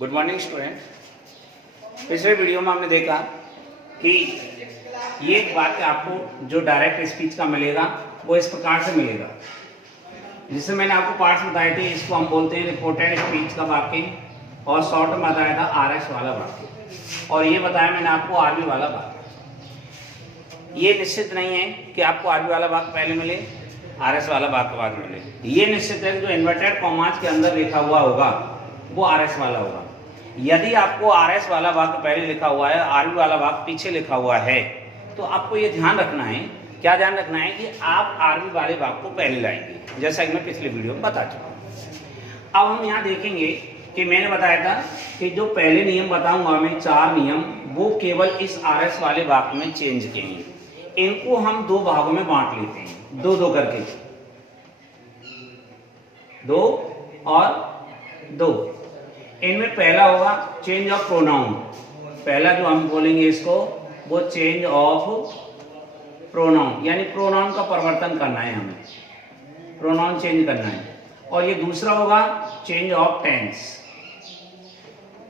Good morning student. पिछले video में हमने देखा कि ये वाक्य आपको जो डायरेक्ट स्पीच का मिलेगा वो इस प्रकार से मिलेगा। जिससे मैंने आपको पार्ट्स बताए थे, इसको हम बोलते हैं रिपोर्टेड स्पीच का वाक्य, और शॉर्ट में बताया था आरएस वाला वाक्य, और ये बताया मैंने आपको आरबी वाला वाक्य। ये निश्चित नहीं है कि आपको आरबी वाला वाक्य पहले मिले, आरएस वाला वाक्य बाद में मिले। ये निश्चित है कि जो इन्वर्टेड कॉमास के अंदर लिखा हुआ होगा वो आरएस वाला होगा। यदि आपको आरएस वाला वाक्य पहले लिखा हुआ है, आरबी वाला वाक्य पीछे लिखा हुआ है, तो आपको ये ध्यान रखना है, क्या ध्यान रखना है कि आप आरबी वाले वाक्य को पहले लाएंगे, जैसा कि मैं पिछले वीडियो में बता चुका हूं। अब हम यहाँ देखेंगे कि मैंने बताया था कि जो पहले नियम बताऊंगा मैं, 4 नियम, वो केवल इस आरएस वाले वाक्य में चेंज किए हैं। इनको हम 2 भागों में बांट लेते हैं, 2-2 करके, 2 और 2। इनमें पहला होगा चेंज ऑफ प्रोनाउन। पहला जो हम बोलेंगे इसको, वो चेंज ऑफ प्रोनाउन, यानी प्रोनाउन का परिवर्तन करना है, हमें प्रोनाउन चेंज करना है। और ये दूसरा होगा change of tense.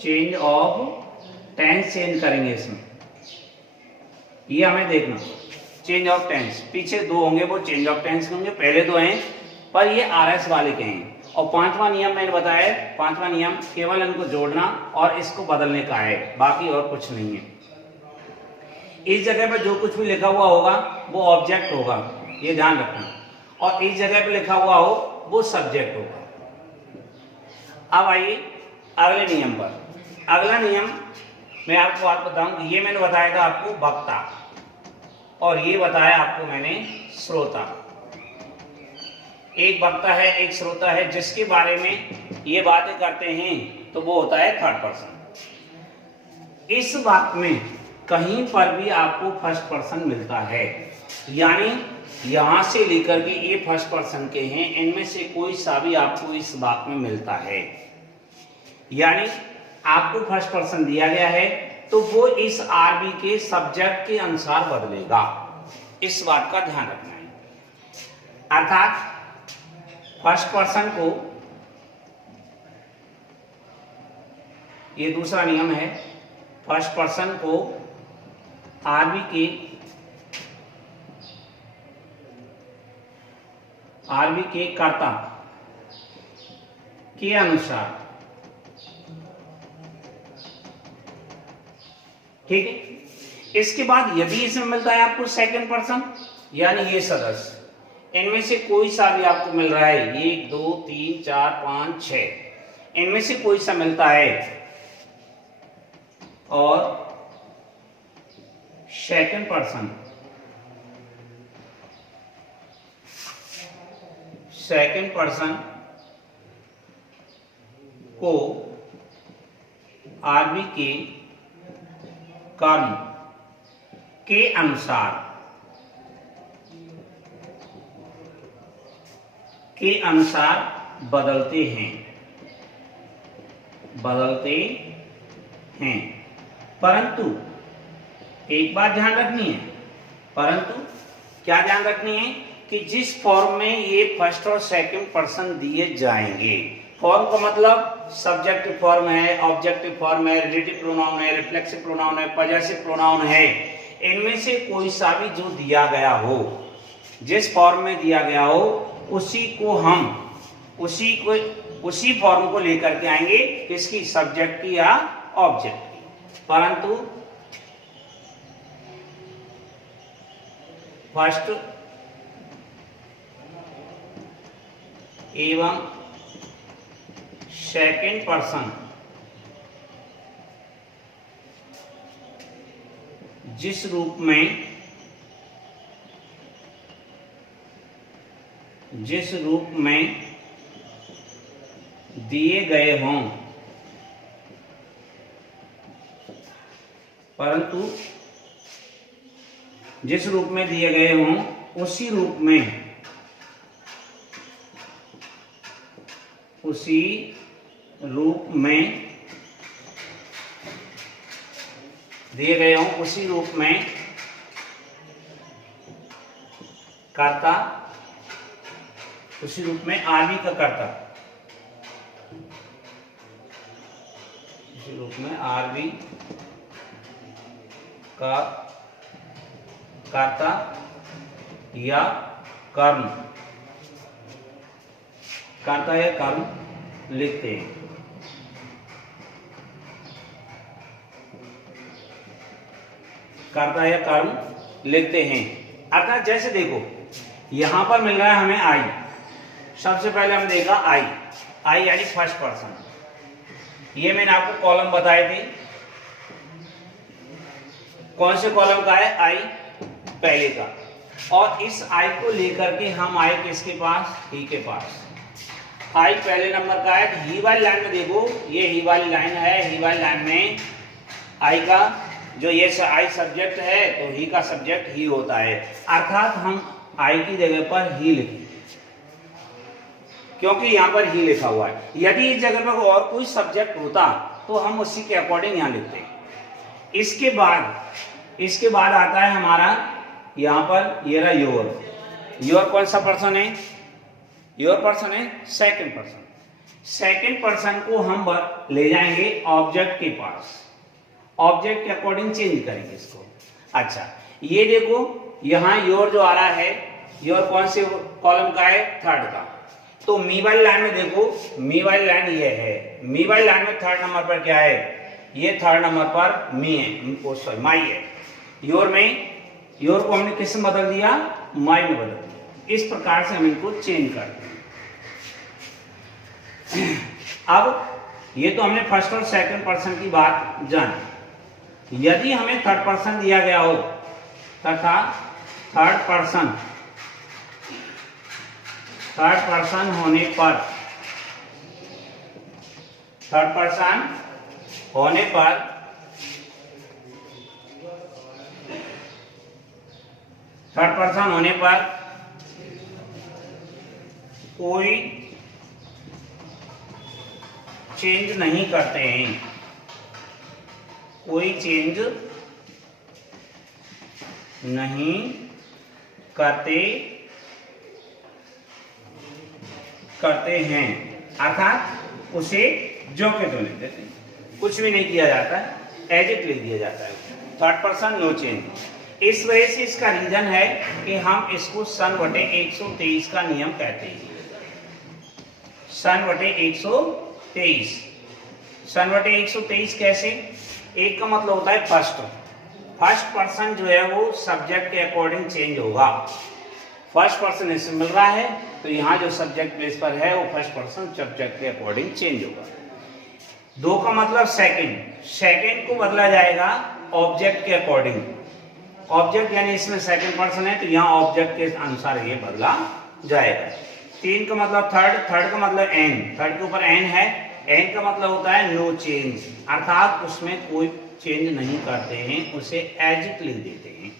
Change of tense change करेंगे इसमें, ये हमें देखना। चेंज ऑफ टेंस, पीछे 2 होंगे वो चेंज ऑफ टेंस के होंगे, पहले 2 हैं पर ये आरएस वाले के हैं। और 5वां नियम मैंने बताया, 5वां नियम केवल इनको जोड़ना और इसको बदलने का है, बाकी और कुछ नहीं है। इस जगह पे जो कुछ भी लिखा हुआ होगा वो ऑब्जेक्ट होगा, ये ध्यान रखना, और इस जगह पे लिखा हुआ हो वो सब्जेक्ट होगा। अब आइए अगले नियम पर। अगला नियम मैं आपको बात बताऊं, ये मैंने बताया था आपको वक्ता, और ये बताया आपको मैंने श्रोता। एक वक्ता है, एक श्रोता है, जिसके बारे में ये बातें करते हैं तो वो होता है थर्ड पर्सन। इस वाक्य में कहीं पर भी आपको फर्स्ट पर्सन मिलता है, यानी यहां से लेकर के ये फर्स्ट पर्सन के हैं, इनमें से कोई सा भी आपको इस वाक्य में मिलता है, यानी आपको फर्स्ट पर्सन दिया गया है तो वो इस आरबी के सब्जेक्ट के अनुसार बदलेगा। इस बात का ध्यान रखना है। अर्थात फर्स्ट पर्सन को, ये दूसरा नियम है, फर्स्ट पर्सन को आरबी के कर्ता के अनुसार, ठीक है। इसके बाद यदि इसमें मिलता है आपको सेकंड पर्सन, यानी ये सदस्य, इनमें से कोई सा भी आपको मिल रहा है, 1 2 3 4 5 6, इनमें से कोई सा मिलता है, और सेकंड पर्सन, को आरबी के कर्म के अनुसार बदलते हैं। परंतु एक बात ध्यान रखनी है, परंतु क्या ध्यान रखनी है कि जिस फॉर्म में ये फर्स्ट और सेकंड पर्सन दिए जाएंगे, फॉर्म का मतलब सब्जेक्टिव फॉर्म है, ऑब्जेक्टिव फॉर्म है, रिलेटिव प्रोनाउन है, रिफ्लेक्सिव प्रोनाउन है, पजेसिव प्रोनाउन है, इनमें से कोई सा भी जो दिया गया हो, जिस फॉर्म में दिया गया हो, उसी को हम उसी फॉर्म को लेकर के आएंगे, किसकी, सब्जेक्ट की या ऑब्जेक्ट की। परंतु फर्स्ट एवं सेकंड पर्सन जिस रूप में दिए गए हों, परंतु जिस रूप में दिए गए हों उसी रूप में दिए गए हों, उसी रूप में कर्ता, उसी रूप में आदि का कर्ता इसी रूप में आर बी का कर्ता या कर्म, कर्ता या कर्म लिखते हैं। कर्ता या कर्म लिखते हैं। अर्थात जैसे देखो यहां पर मिल रहा है हमें आई, सबसे पहले हम देखा आई, आई यानी फर्स्ट पर्सन। ये मैंने आपको कॉलम बताए थे, कौन से कॉलम का है, आई पहले का। और इस आई को लेकर के हम आए किसके पास, ही के पास। आई पहले नंबर का है। ही वाली लाइन में देखो, ये ही वाली लाइन है, ही वाली लाइन में आई का जो ये आई सब्जेक्ट है तो ही का सब्जेक्ट ही होता है। अर्थात हम आई की जगह पर ही लिखें क्योंकि यहां पर ही लिखा हुआ है। यदि इस जगह पर और कोई सब्जेक्ट होता तो हम उसी के अकॉर्डिंग यहां लिखते हैं। इसके बाद आता है हमारा यहां पर ये रहा योर। योर कौन सा पर्सन है, योर पर्सन है सेकंड पर्सन। सेकंड पर्सन को हम ले जाएंगे ऑब्जेक्ट के पास, ऑब्जेक्ट के अकॉर्डिंग चेंज करेंगे इसको। अच्छा ये देखो यहां योर जो आ रहा है, योर कौन से कॉलम का है, थर्ड का। तो मी वाली लाइन में देखो, मी वाली लाइन ये है, मी वाली लाइन में थर्ड नंबर पर क्या है, ये थर्ड नंबर पर मी है, सॉरी माई है। योर में, योर को हमने किस में बदल दिया, माई में बदल दिया। इस प्रकार से हम इनको चेंज करते हैं। अब ये तो हमने फर्स्ट और सेकंड पर्सन की बात जानी। यदि हमें थर्ड पर्सन दिया गया हो तथा थर्ड पर्सन होने पर, थर्ड पर्सन होने पर कोई चेंज नहीं करते हैं, कोई चेंज नहीं करते हैं। अर्थात उसे जो के तो लिख देते हैं, कुछ भी नहीं किया जाता है, एज इट लिख दिया जाता है। Third person no change. इस वजह से इसका रीजन है कि हम इसको सन बटे 123 का नियम कहते हैं। सन बटे 123, सन बटे 123 कैसे, एक का मतलब होता है फर्स्ट पर्सन जो है वो सब्जेक्ट के अकॉर्डिंग चेंज होगा। फर्स्ट पर्सन इससे मिल रहा है तो यहाँ जो सब्जेक्ट प्लेस पर है वो फर्स्ट पर्सन सब्जेक्ट के अकॉर्डिंग चेंज होगा। दो का मतलब सेकंड को बदला जाएगा ऑब्जेक्ट के अकॉर्डिंग। ऑब्जेक्ट यानी इसमें सेकंड पर्सन है तो यहाँ ऑब्जेक्ट के अनुसार ये बदला जाएगा। तीन का मतलब थर्ड का मतलब एन, थर्ड के ऊपर एन है, एन का मतलब होता है नो चेंज, अर्थात उसमें कोई चेंज नहीं करते हैं, उसे एज इट लिख देते हैं।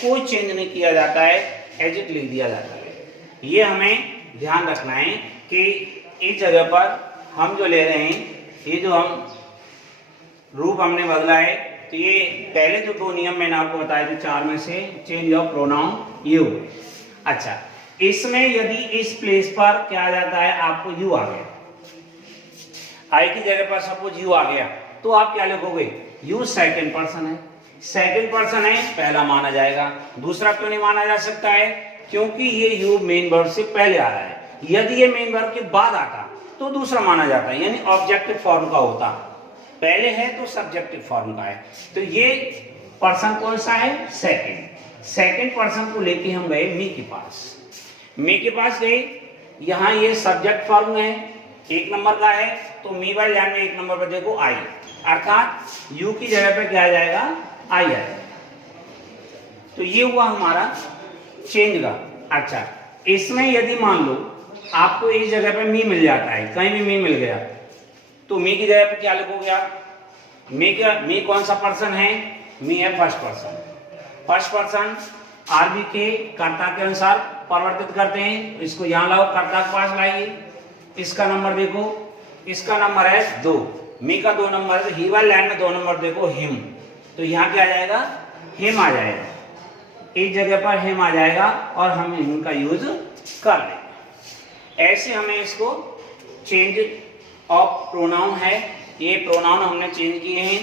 कोई चेंज नहीं किया जाता है, एज इट लिख दिया जाता है। ये हमें ध्यान रखना है कि इस जगह पर हम जो ले रहे हैं, ये जो हम रूप हमने बदला है, तो ये पहले जो दो नियम मैंने आपको बताए थे चार में से, चेंज ऑफ प्रोनाउन ये हुए। अच्छा इसमें यदि इस प्लेस पर क्या आ जाता है, आपको यू आ गया, आई की जगह पर सपोज यू आ गया, तो आप क्या लिखोगे, यू सेकंड पर्सन है, सेकंड पर्सन है पहला माना जाएगा। दूसरा क्यों नहीं माना जा सकता है, क्योंकि ये यू मेन वर्ब से पहले आ रहा है। यदि ये मेन वर्ब के बाद आता तो दूसरा माना जाता है, यानी ऑब्जेक्टिव फॉर्म का होता, पहले है तो सब्जेक्टिव फॉर्म का है। तो ये पर्सन कौन सा है, सेकंड पर्सन को लेके हम गए मी के पास, मी के पास गए, यहाँ ये सब्जेक्ट फॉर्म है, एक नंबर का है, तो मी वाले लाइन में एक नंबर पर देखो आई, अर्थात यू की जगह पे क्या आ जाएगा, आई आएगा। तो ये हुआ हमारा चेंज का। अच्छा इसमें यदि मान लो आपको इस जगह पे मी मिल जाता है, कहीं भी मी मिल गया, तो मी की जगह पे क्या लिखोगे आप, मी कौन सा पर्सन है, मी है फर्स्ट पर्सन। फर्स्ट पर्सन आरबी के कर्ता के अनुसार परिवर्तित करते हैं, इसको यहाँ लाओ, कर्ता के पास लाइए, इसका नंबर देखो, इसका नंबर है 2, मी का 2 नंबर है, ही वाली लाइन में 2 नंबर देखो हिम, तो यहाँ क्या आ जाएगा, हिम आ जाएगा, इस जगह पर हिम आ जाएगा और हम इनका यूज कर लेंगे। ऐसे हमें इसको चेंज ऑफ प्रोनाउन है ये प्रोनाउन हमने चेंज किए हैं।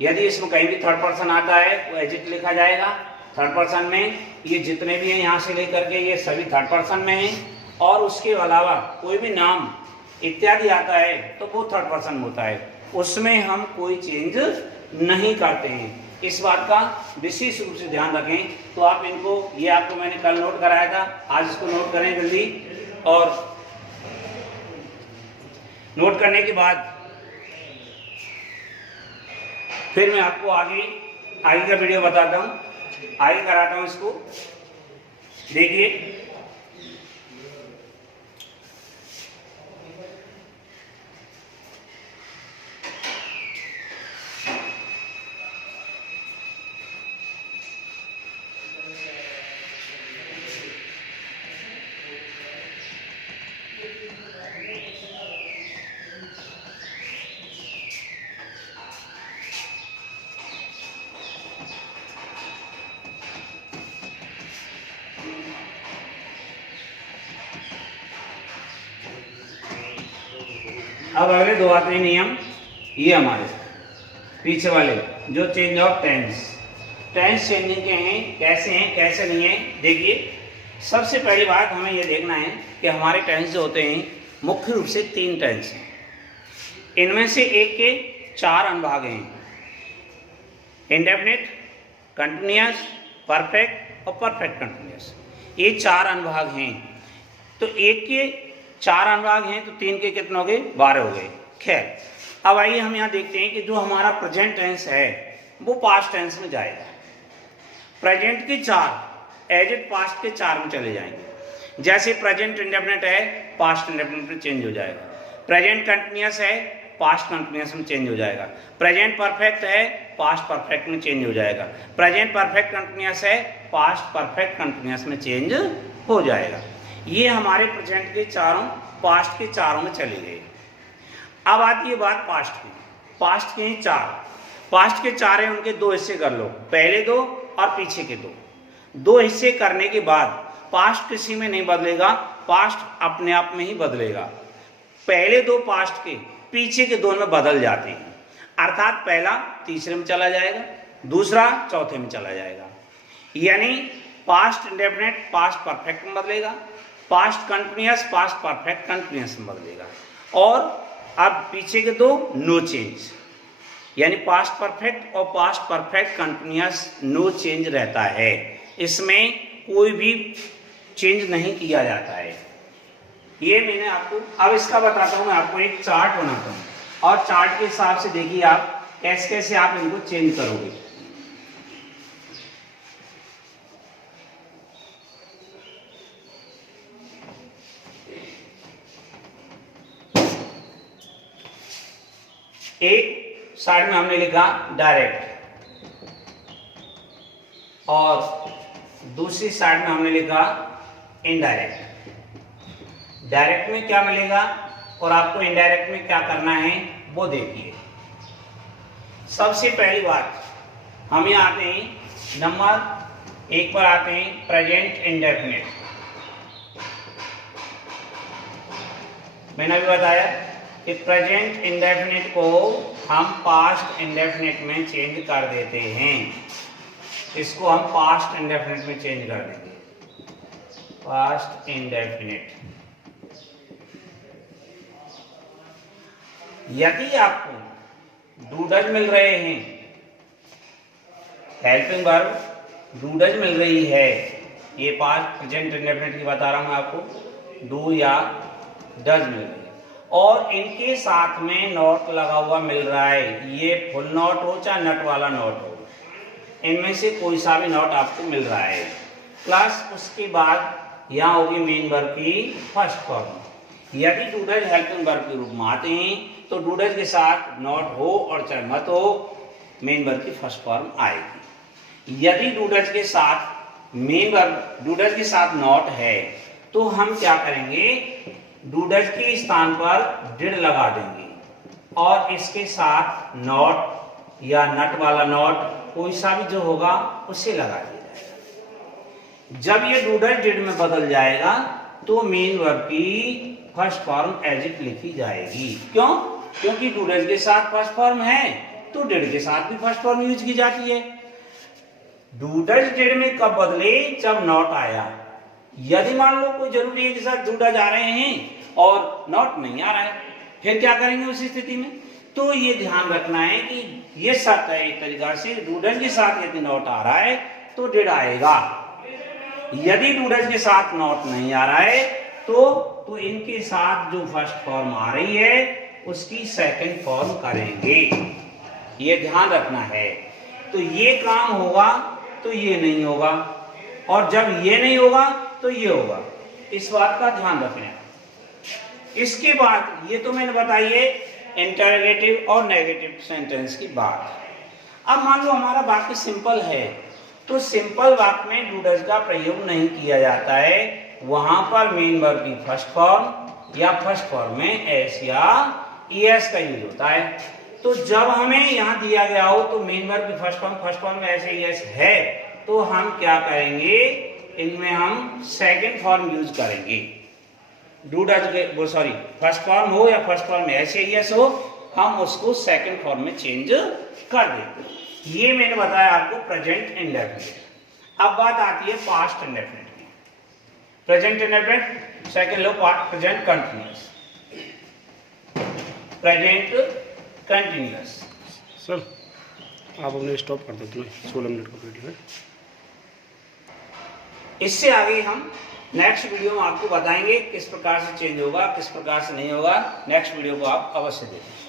यदि इसमें कहीं भी थर्ड पर्सन आता है तो एज इट लिखा जाएगा। थर्ड पर्सन में ये जितने भी हैं यहाँ से लेकर के ये सभी थर्ड पर्सन में हैं, और उसके अलावा कोई भी नाम इत्यादि आता है तो वो थर्ड पर्सन होता है, उसमें हम कोई चेंज नहीं करते हैं। इस बात का विशेष रूप से ध्यान रखें। तो आप इनको, ये आपको मैंने कल नोट कराया था, आज इसको नोट करें जल्दी। और नोट करने के बाद फिर मैं आपको आगे का वीडियो बताता हूँ, आगे कराता हूँ इसको। देखिए अब अगले दो आते हैं नियम, ये हमारे पीछे वाले जो चेंज ऑफ टेंस चेंजिंग के हैं, कैसे नहीं है। देखिए सबसे पहली बात हमें ये देखना है कि हमारे टेंस जो होते हैं मुख्य रूप से 3 टेंस हैं। इनमें से एक के 4 अनुभाग हैं, इंडेफिनिट, कंटिन्यूअस, परफेक्ट और परफेक्ट कंटिन्यूअस। ये 4 अनुभाग हैं। तो एक के 4 अनुभाग हैं तो 3 के कितने हो गए, 12 हो गए। खैर अब आइए हम यहाँ देखते हैं कि जो हमारा प्रेजेंट टेंस है वो पास्ट टेंस में जाएगा। प्रेजेंट के 4 एज इट पास्ट के 4 में चले जाएंगे। जैसे प्रेजेंट इंडेफिनिट है, पास्ट इंडेफिनिट में चेंज हो जाएगा। प्रेजेंट कंटिन्यूअस है, पास्ट कंटिन्यूअस में चेंज हो जाएगा। प्रेजेंट परफेक्ट है, पास्ट परफेक्ट में चेंज हो जाएगा। प्रेजेंट परफेक्ट कंटिन्यूअस है, पास्ट परफेक्ट कंटिन्यूअस में चेंज हो जाएगा। ये हमारे प्रेजेंट के 4 पास्ट के 4 में चले गए। अब आती है बात पास्ट की। पास्ट के हैं 4, पास्ट के 4 हैं, उनके 2 हिस्से कर लो, पहले 2 और पीछे के 2 हिस्से करने के बाद पास्ट किसी में नहीं बदलेगा, पास्ट अपने आप में ही बदलेगा। पहले 2 पास्ट के पीछे के 2 में बदल जाते हैं, अर्थात पहला तीसरे में चला जाएगा, दूसरा चौथे में चला जाएगा। यानी पास्ट इंडेफिनिट पास्ट परफेक्ट में बदलेगा, past continuous past perfect continuous में बदलेगा। और अब पीछे के 2 नो चेंज, यानी पास्ट परफेक्ट और past perfect continuous no change रहता है, इसमें कोई भी चेंज नहीं किया जाता है। ये मैंने आपको, अब इसका बताता हूँ मैं आपको, एक चार्ट बनाता हूँ और चार्ट के हिसाब से देखिए आप कैसे कैसे आप इनको चेंज करोगे। एक साइड में हमने लिखा डायरेक्ट और दूसरी साइड में हमने लिखा इनडायरेक्ट। डायरेक्ट में क्या मिलेगा और आपको इनडायरेक्ट में क्या करना है वो देखिए। सबसे पहली बात हम यहाँ आते हैं, नंबर 1 पर आते हैं प्रेजेंट इंडेफिनिट। मैंने अभी बताया कि प्रेजेंट इंडेफिनिट को हम पास्ट इंडेफिनिट में चेंज कर देते हैं। इसको हम पास्ट इंडेफिनिट में चेंज कर देंगे, पास्ट इंडेफिनिट। यदि आपको डूडज मिल रहे हैं, हेल्पिंग वर्ब डूडज मिल रही है, ये पास्ट प्रेजेंट इंडेफिनिट की बता रहा हूं आपको, डू या डज मिल रही है, और इनके साथ में नॉट लगा हुआ मिल रहा है, ये फुल नॉट हो चाहे नट वाला नॉट हो, इनमें से कोई सा भी नॉट आपको मिल रहा है, प्लस उसके बाद यहाँ होगी मेन वर्ब की फर्स्ट फॉर्म। यदि डूडज हेल्पिंग वर्ब के रूप में आते हैं तो डूडज के साथ नॉट हो और चाहे मत हो, मेन वर्ब की फर्स्ट फॉर्म आएगी। यदि डूडज के साथ मेन वर्ब, डूडज के साथ नॉट है तो हम क्या करेंगे, डूडज के स्थान पर डिड लगा देंगे और इसके साथ नॉट या नट वाला नॉट कोई सा भी जो होगा उसे लगा दिया जाएगा। जब ये डूडज डिड में बदल जाएगा तो मेन वर्ब की फर्स्ट फॉर्म एज इट लिखी जाएगी। क्यों? क्योंकि डू डज के साथ फर्स्ट फॉर्म है तो डिड के साथ भी फर्स्ट फॉर्म यूज की जाती है। डू डज डिड में कब बदले, जब नॉट आया। यदि मान लो कोई जरूरी एक साथ डू डज आ रहे हैं और नॉट नहीं आ रहा है, फिर क्या करेंगे उस स्थिति में? तो ये ध्यान रखना है कि ये शर्त है एक तरीका से, डू डज के साथ यदि नॉट आ रहा है तो डिड आएगा। यदि डू डज के साथ नॉट नहीं आ रहा है तो इनके साथ जो फर्स्ट फॉर्म आ रही है उसकी सेकंड फॉर्म करेंगे, ये ध्यान रखना है। तो ये काम होगा तो ये नहीं होगा, और जब ये नहीं होगा तो ये होगा, इस बात का ध्यान रखना है। इसके बाद ये तो मैंने बताइए इंटरोगेटिव और नेगेटिव सेंटेंस की बात। अब मान लो हमारा वाक्य सिंपल है, तो सिंपल वाक्य में डू डज का प्रयोग नहीं किया जाता है, वहां पर मेन वर्ब की फर्स्ट फॉर्म या फर्स्ट फॉर्म में एस या ईएस का यूज होता है। तो जब हमें यहाँ दिया गया हो तो मेन वर्ब की फर्स्ट फॉर्म में एस या ईएस है, तो हम क्या करेंगे, इनमें हम सेकंड फॉर्म यूज करेंगे। डू डज के वो सॉरी फर्स्ट फॉर्म हो या फर्स्ट फॉर्म में एस या ईएस हो, हम उसको सेकंड फॉर्म में चेंज कर देंगे। ये मैंने बताया आपको प्रेजेंट इंडेफिनिट। अब बात आती है पास्ट इंडेफिनिट की। प्रेजेंट इंडेफिनिट सेकंड लो, present continuous. Present continuous. Sir आप अपने स्टॉप कर देते हैं, 16 मिनट कंप्लीट है। इससे आगे हम नेक्स्ट वीडियो में आपको बताएंगे किस प्रकार से चेंज होगा, किस प्रकार से नहीं होगा। नेक्स्ट वीडियो को आप अवश्य देखें।